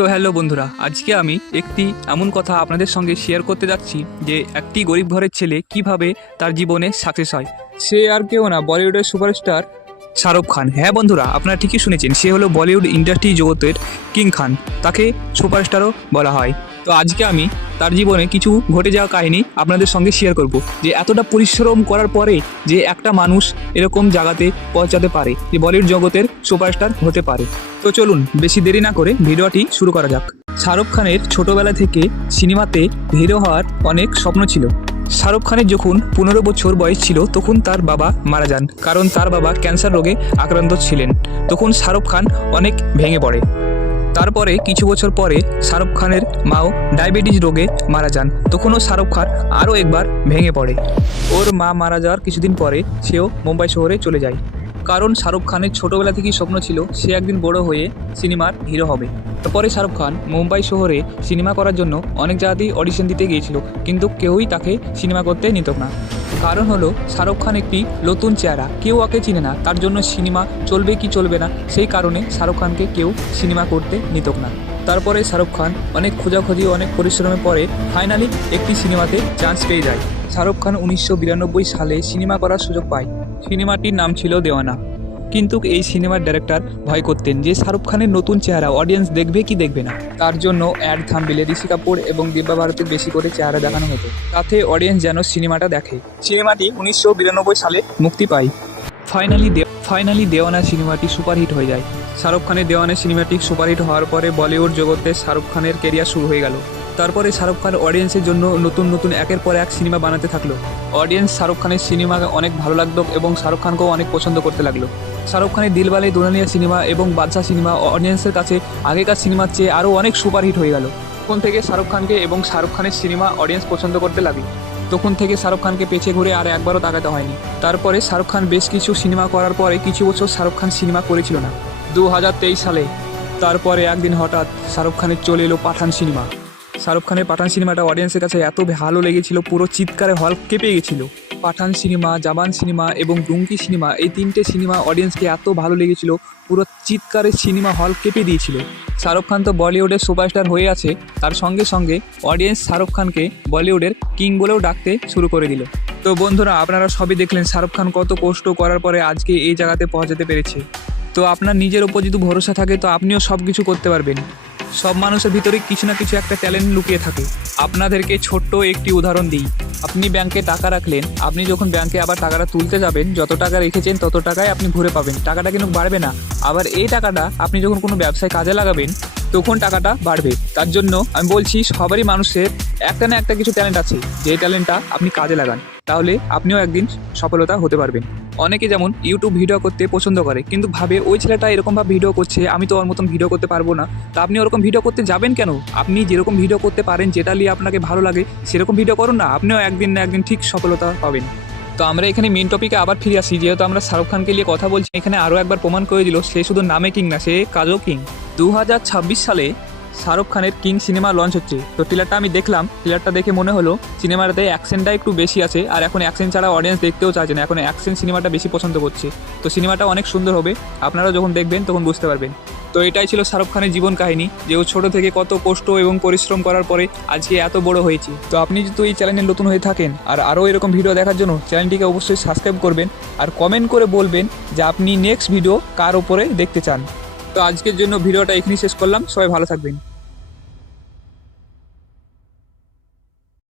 তো হ্যালো বন্ধুরা, আজকে আমি একটি এমন কথা আপনাদের সঙ্গে শেয়ার করতে যাচ্ছি যে একটি গরিব ঘরের ছেলে কিভাবে তার জীবনে সাকসেস হয়। সে আর কেউ না, বলিউডের সুপারস্টার শাহরুখ খান। হ্যাঁ বন্ধুরা, আপনারা ঠিকই শুনেছেন, সে হলো বলিউড ইন্ডাস্ট্রি জগতের কিং খান, তাকে সুপারস্টারও বলা হয়। তো আজকে আমি তার জীবনে কিছু ঘটে যাওয়া কাহিনী আপনাদের সঙ্গে শেয়ার করব, যে এতটা পরিশ্রম করার পরে যে একটা মানুষ এরকম জায়গাতে পৌঁছাতে পারে, যে বলিউড জগতের সুপারস্টার হতে পারে। তো চলুন বেশি দেরি না করে ভিডিওটি শুরু করা যাক। শাহরুখ খানের ছোটবেলা থেকে সিনেমাতে হিরো হওয়ার অনেক স্বপ্ন ছিল। শাহরুখ খানের যখন 15 বছর বয়স ছিল তখন তার বাবা মারা যান, কারণ তার বাবা ক্যান্সার রোগে আক্রান্ত ছিলেন। তখন শাহরুখ খান অনেক ভেঙে পড়ে। তারপরে কিছু বছর পরে শাহরুখ খানের মাও ডায়াবেটিস রোগে মারা যান। তখনও শাহরুখ খান আরও একবার ভেঙে পড়ে। ওর মা মারা যাওয়ার কিছুদিন পরে সেও মুম্বাই শহরে চলে যায়, কারণ শাহরুখ খানের ছোটোবেলা থেকেই স্বপ্ন ছিল সে একদিন বড় হয়ে সিনেমার হিরো হবে। তারপরে শাহরুখ খান মুম্বাই শহরে সিনেমা করার জন্য অনেক জায়গাতেই অডিশন দিতে গিয়েছিল, কিন্তু কেউই তাকে সিনেমা করতে নিত না। কারণ হলো শাহরুখ খান একটি নতুন চেহারা, কেউ ওকে চিনে না, তার জন্য সিনেমা চলবে কি চলবে না সেই কারণে শাহরুখ খানকে কেউ সিনেমা করতে নিত না। তারপরে শাহরুখ খান অনেক খোঁজাখুঁজি অনেক পরিশ্রমের পরে ফাইনালি একটি সিনেমাতে চান্স পেয়ে যায়। শাহরুখ খান 1992 সালে সিনেমা করার সুযোগ পায়। সিনেমাটির নাম ছিল দেওয়ানা। কিন্তু এই সিনেমার ডাইরেক্টর ভয় করতেন যে শাহরুখ খানের নতুন চেহারা অডিয়েন্স দেখবে কি দেখবে না। তার জন্য অ্যাড থাম্বনেলে ঋষি কাপুর এবং দিব্যা ভারতীর বেশি করে চেহারা দেখানো হতো, তাতে অডিয়েন্স যেন সিনেমাটা দেখে। সিনেমাটি 1992 সালে মুক্তি পায়। ফাইনালি দেওয়ানা সিনেমাটি সুপারহিট হয়ে যায়। শাহরুখ খানের দেওয়ানা সিনেমাটি সুপারহিট হওয়ার পরে বলিউড জগতে শাহরুখ খানের ক্যারিয়ার শুরু হয়ে গেল। তারপরে শাহরুখ খান অডিয়েন্সের জন্য নতুন নতুন একের পর এক সিনেমা বানাতে থাকলো। অডিয়েন্স শাহরুখ খানের সিনেমা অনেক ভালো লাগতো এবং শাহরুখ খানকেও অনেক পছন্দ করতে লাগলো। শাহরুখ খানের দিলওয়ালে দুলহানিয়া সিনেমা এবং বাদশা সিনেমা অডিয়েন্সের কাছে আগেকার সিনেমার চেয়ে আরও অনেক সুপারহিট হয়ে গেল। তখন থেকে শাহরুখ খানকে এবং শাহরুখ খানের সিনেমা অডিয়েন্স পছন্দ করতে লাগলো। তখন থেকে শাহরুখ খানকে পেছে ঘুরে আর একবারও তাকাতে হয়নি। তারপরে শাহরুখ খান বেশ কিছু সিনেমা করার পরে কিছু বছর শাহরুখ খান সিনেমা করেছিল না। 2023 সালে তারপরে একদিন হঠাৎ শাহরুখ খানের চলে এলো পাঠান সিনেমা। শাহরুখ খানের পাঠান সিনেমাটা অডিয়েন্সের কাছে এত ভালো লেগেছিল, পুরো চিৎকারে হল কেঁপে গেছিল। পাঠান সিনেমা, জাবান সিনেমা এবং ডুঙ্কি সিনেমা, এই তিনটে সিনেমা অডিয়েন্সকে এত ভালো লেগেছিল, পুরো চিৎকারে সিনেমা হল কেঁপে দিয়েছিল। শাহরুখ খান তো বলিউডের সুপারস্টার হয়ে আছে, তার সঙ্গে সঙ্গে অডিয়েন্স শাহরুখ খানকে বলিউডের কিং বলেও ডাকতে শুরু করে দিল। তো বন্ধুরা, আপনারা সবই দেখলেন শাহরুখ খান কত কষ্ট করার পরে আজকে এই জায়গাতে পৌঁছাতে পেরেছে। তো আপনার নিজের ওপর যদি ভরসা থাকে তো আপনিও সব কিছু করতে পারবেন। সব মানুষের ভিতরে কিছু না কিছু একটা ট্যালেন্ট লুকিয়ে থাকে। আপনাদেরকে ছোট্ট একটি উদাহরণ দিই। আপনি ব্যাংকে টাকা রাখলেন, আপনি যখন ব্যাংকে আবার টাকাটা তুলতে যাবেন, যত টাকা রেখেছেন তত টাকাই আপনি ঘুরে পাবেন, টাকাটা কিন্তু বাড়বে না। আবার এই টাকাটা আপনি যখন কোনো ব্যবসায় কাজে লাগাবেন তখন টাকাটা বাড়বে। তার জন্য আমি বলছি, সবারই মানুষের একটা না একটা কিছু ট্যালেন্ট আছে, যে ট্যালেন্টটা আপনি কাজে লাগান, তাহলে আপনিও একদিন সফলতা হতে পারবেন। অনেকে যেমন ইউটিউব ভিডিও করতে পছন্দ করে, কিন্তু ভাবে ওই ছেলেটা এরকমভাবে ভিডিও করছে, আমি তো ওর মতন ভিডিও করতে পারবো না। তা আপনি ওরকম ভিডিও করতে যাবেন কেন? আপনি যেরকম ভিডিও করতে পারেন, যেটা নিয়ে আপনাকে ভালো লাগে সেরকম ভিডিও করুন না, আপনিও একদিন না একদিন ঠিক সফলতা পাবেন। তো আমরা এখানে মেন টপিকে আবার ফিরে আসি। যেহেতু আমরা শাহরুখ খানকে নিয়ে কথা বলছি, এখানে আরও একবার প্রমাণ করে দিল সে শুধু নামে কিং না, সে কাজও কিং। 2026 সালে শাহরুখ খানের কিং সিনেমা লঞ্চ হচ্ছে। তো ট্রেলারটা আমি দেখলাম, ট্রেলারটা দেখে মনে হলো সিনেমাটাতে অ্যাকশনটা একটু বেশি আছে, আর এখন অ্যাকশন ছাড়া অডিয়েন্স দেখতেও চাইছে না, এখন অ্যাকশন সিনেমাটা বেশি পছন্দ করছে। তো সিনেমাটা অনেক সুন্দর হবে, আপনারা যখন দেখবেন তখন বুঝতে পারবেন। তো এটাই ছিল শাহরুখ খানের জীবন কাহিনী, যে ও ছোটো থেকে কত কষ্ট এবং পরিশ্রম করার পরে আজকে এত বড় হয়েছে। তো আপনি যদি এই চ্যানেলে নতুন হয়ে থাকেন আর আরও এরকম ভিডিও দেখার জন্য চ্যানেলটিকে অবশ্যই সাবস্ক্রাইব করবেন, আর কমেন্ট করে বলবেন যে আপনি নেক্সট ভিডিও কার ওপরে দেখতে চান। তো আজকের জন্য ভিডিওটা এখানেই শেষ করলাম, সবাই ভালো থাকবেন।